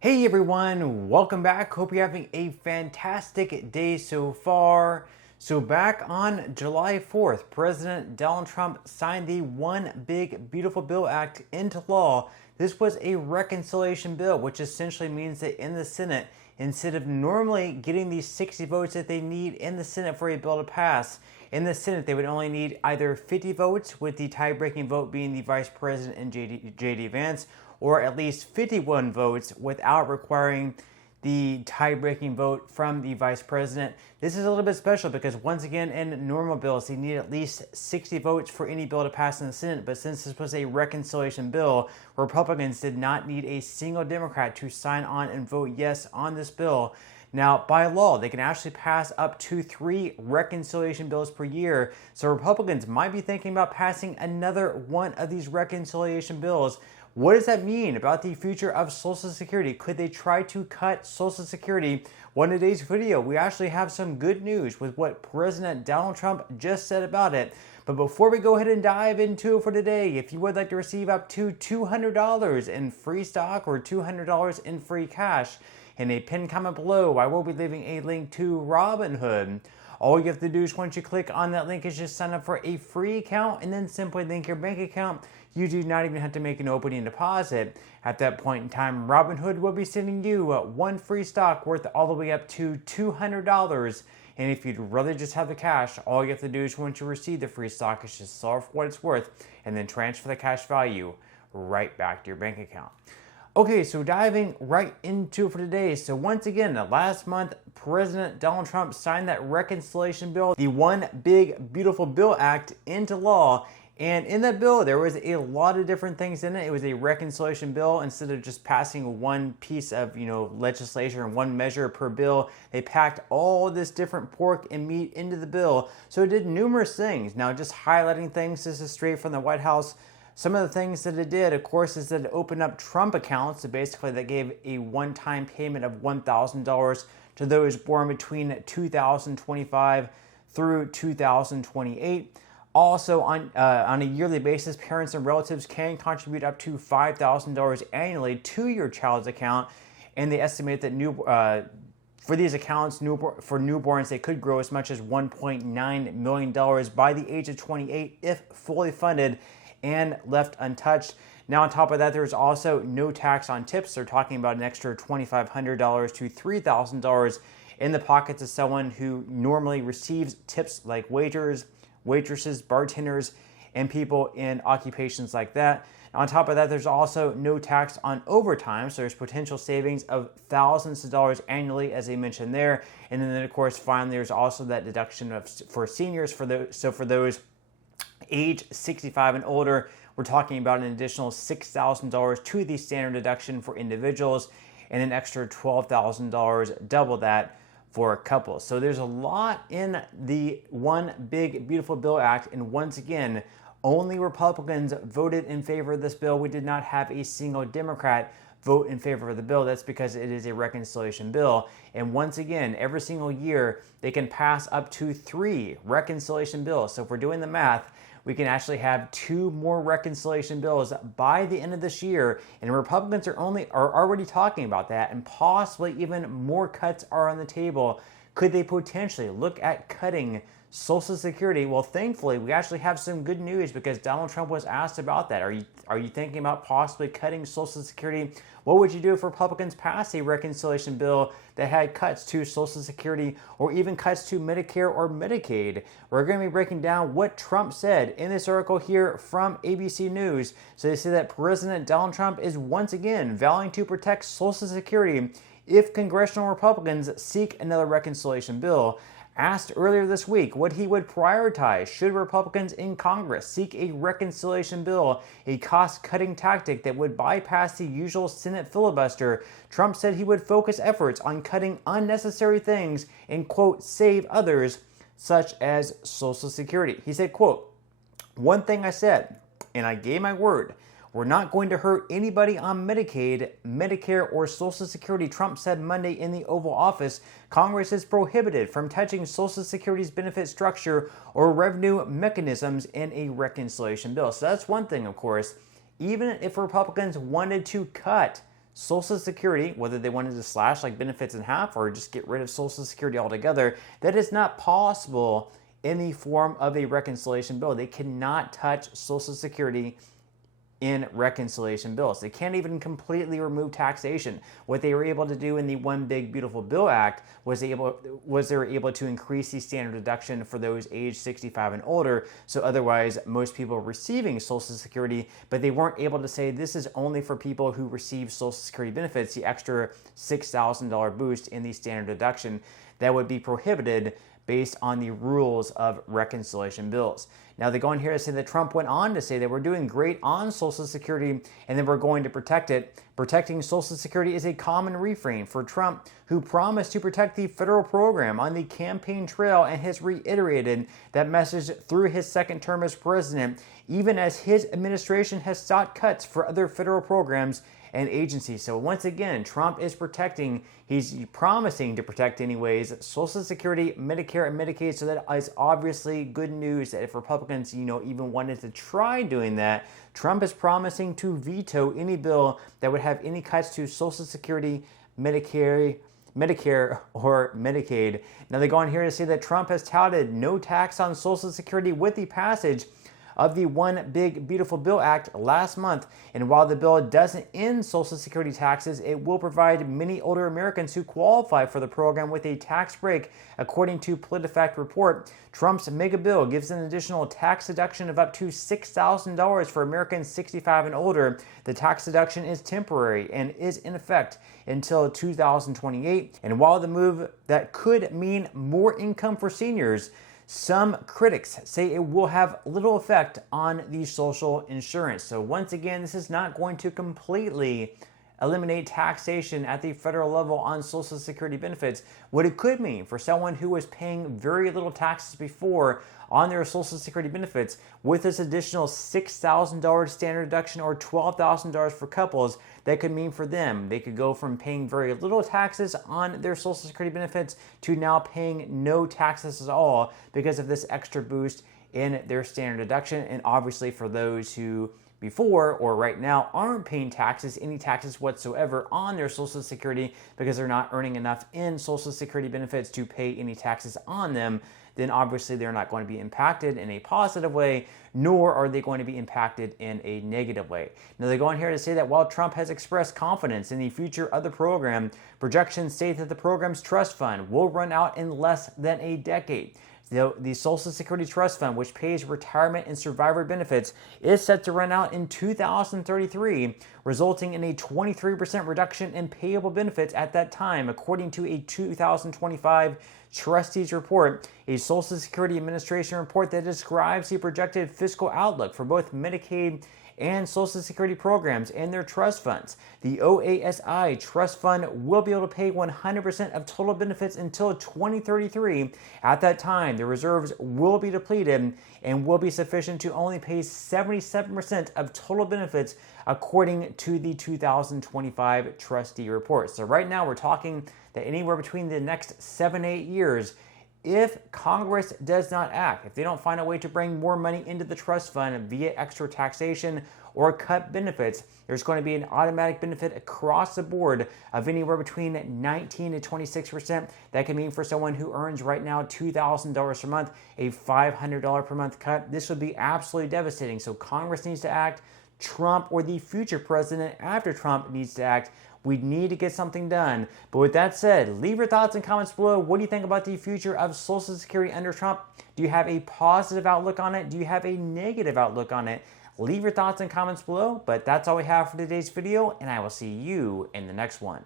Hey everyone, welcome back. Hope you're having a fantastic day so far. So back on July 4th, President Donald Trump signed the One Big Beautiful Bill Act into law. This was a reconciliation bill, which essentially means that in the Senate, instead of normally getting these 60 votes that they need in the Senate for a bill to pass, in the Senate they would only need either 50 votes, with the tie-breaking vote being the Vice President and J.D. Vance, or at least 51 votes without requiring the tie-breaking vote from the vice president. This is a little bit special because once again in normal bills, they need at least 60 votes for any bill to pass in the Senate, but since this was a reconciliation bill, Republicans did not need a single Democrat to sign on and vote yes on this bill. Now, by law, they can actually pass up to 3 reconciliation bills per year, so Republicans might be thinking about passing another one of these reconciliation bills. What does that mean about the future of Social Security? Could they try to cut Social Security? Well, in today's video, we actually have some good news with what President Donald Trump just said about it. But before we go ahead and dive into it for today, if you would like to receive up to $200 in free stock or $200 in free cash, in a pinned comment below, I will be leaving a link to Robinhood. All you have to do is once you click on that link is just sign up for a free account and then simply link your bank account. You do not even have to make an opening deposit. At that point in time, Robinhood will be sending you one free stock worth all the way up to $200. And if you'd rather just have the cash, all you have to do is once you receive the free stock is just sell it for what it's worth and then transfer the cash value right back to your bank account. Okay, so diving right into it for today. So once again, last month, President Donald Trump signed that reconciliation bill, the One Big Beautiful Bill Act, into law. And in that bill, there was a lot of different things in it. It was a reconciliation bill. Instead of just passing one piece of, legislation or one measure per bill, they packed all this different pork and meat into the bill. So it did numerous things. Now, just highlighting things, this is straight from the White House. Some of the things that it did, of course, is that it opened up Trump accounts. So basically, that gave a one-time payment of $1,000 to those born between 2025 through 2028. Also, on a yearly basis, parents and relatives can contribute up to $5,000 annually to your child's account, and they estimate that for these accounts, for newborns, they could grow as much as $1.9 million by the age of 28 if fully funded and left untouched. Now, on top of that, there's also no tax on tips. They're talking about an extra $2,500 to $3,000 in the pockets of someone who normally receives tips like waiters, waitresses, bartenders, and people in occupations like that. On top of that, there's also no tax on overtime, so there's potential savings of thousands of dollars annually, as they mentioned there. And then, of course, finally, there's also that deduction for seniors. For those age 65 and older, we're talking about an additional $6,000 to the standard deduction for individuals, and an extra $12,000, double that, for couples. So there's a lot in the One Big Beautiful Bill Act, and once again, only Republicans voted in favor of this bill. We did not have a single Democrat vote in favor of the bill. That's because it is a reconciliation bill. And once again, every single year, they can pass up to 3 reconciliation bills. So if we're doing the math, we can actually have 2 more reconciliation bills by the end of this year, and Republicans are already talking about that, and possibly even more cuts are on the table. Could they potentially look at cutting Social Security? Well, thankfully, we actually have some good news because Donald Trump was asked about that. Are you thinking about possibly cutting Social Security? What would you do if Republicans passed a reconciliation bill that had cuts to Social Security or even cuts to Medicare or Medicaid? We're going to be breaking down what Trump said in this article here from ABC News. So they say that President Donald Trump is once again vowing to protect Social Security if congressional Republicans seek another reconciliation bill. Asked earlier this week what he would prioritize should Republicans in Congress seek a reconciliation bill, a cost-cutting tactic that would bypass the usual Senate filibuster, Trump said he would focus efforts on cutting unnecessary things and, quote, save others, such as Social Security. He said, quote, "One thing I said, and I gave my word, we're not going to hurt anybody on Medicaid, Medicare, or Social Security," Trump said Monday in the Oval Office. Congress is prohibited from touching Social Security's benefit structure or revenue mechanisms in a reconciliation bill. So that's one thing, of course. Even if Republicans wanted to cut Social Security, whether they wanted to slash like benefits in half or just get rid of Social Security altogether, that is not possible in the form of a reconciliation bill. They cannot touch Social Security in reconciliation bills. They can't even completely remove taxation. What they were able to do in the One Big Beautiful Bill Act was they were able to increase the standard deduction for those age 65 and older. So otherwise, most people are receiving Social Security, but they weren't able to say this is only for people who receive Social Security benefits, the extra $6,000 boost in the standard deduction that would be prohibited based on the rules of reconciliation bills. Now they go on here to say that Trump went on to say that we're doing great on Social Security and then we're going to protect it. Protecting Social Security is a common refrain for Trump, who promised to protect the federal program on the campaign trail and has reiterated that message through his second term as president, even as his administration has sought cuts for other federal programs and agencies. So once again, Trump is protecting, he's promising to protect anyways, Social Security, Medicare, and Medicaid. So that is obviously good news that if Republicans, even wanted to try doing that, Trump is promising to veto any bill that would have any cuts to Social Security, Medicare, or Medicaid. Now they go on here to say that Trump has touted no tax on Social Security with the passage of the One Big Beautiful Bill Act last month. And while the bill doesn't end Social Security taxes, it will provide many older Americans who qualify for the program with a tax break. According to PolitiFact report, Trump's mega bill gives an additional tax deduction of up to $6,000 for Americans 65 and older. The tax deduction is temporary and is in effect until 2028. And while the move that could mean more income for seniors, some critics say it will have little effect on the social insurance. So once again, this is not going to completely eliminate taxation at the federal level on Social Security benefits. What it could mean for someone who was paying very little taxes before on their Social Security benefits, with this additional $6,000 standard deduction or $12,000 for couples, that could mean for them, they could go from paying very little taxes on their Social Security benefits to now paying no taxes at all because of this extra boost in their standard deduction. And obviously for those who before or right now aren't paying taxes, any taxes whatsoever on their Social Security because they're not earning enough in Social Security benefits to pay any taxes on them, then obviously they're not going to be impacted in a positive way, nor are they going to be impacted in a negative way. Now they go on here to say that while Trump has expressed confidence in the future of the program, projections state that the program's trust fund will run out in less than a decade. The Social Security Trust Fund, which pays retirement and survivor benefits, is set to run out in 2033, resulting in a 23% reduction in payable benefits at that time, according to a 2025 Trustees Report, a Social Security Administration report that describes the projected fiscal outlook for both Medicaid and Social Security programs and their trust funds. The OASI Trust Fund will be able to pay 100% of total benefits until 2033. At that time, the reserves will be depleted and will be sufficient to only pay 77% of total benefits, according to the 2025 Trustee Report. So right now we're talking that anywhere between the next 7 to 8 years, if Congress does not act, if they don't find a way to bring more money into the trust fund via extra taxation or cut benefits, there's going to be an automatic benefit across the board of anywhere between 19 to 26%. That can mean for someone who earns right now $2,000 per month, a $500 per month cut. This would be absolutely devastating. So Congress needs to act. Trump or the future president after Trump needs to act. We need to get something done. But with that said, leave your thoughts and comments below. What do you think about the future of Social Security under Trump? Do you have a positive outlook on it? Do you have a negative outlook on it? Leave your thoughts and comments below. But that's all we have for today's video, and I will see you in the next one.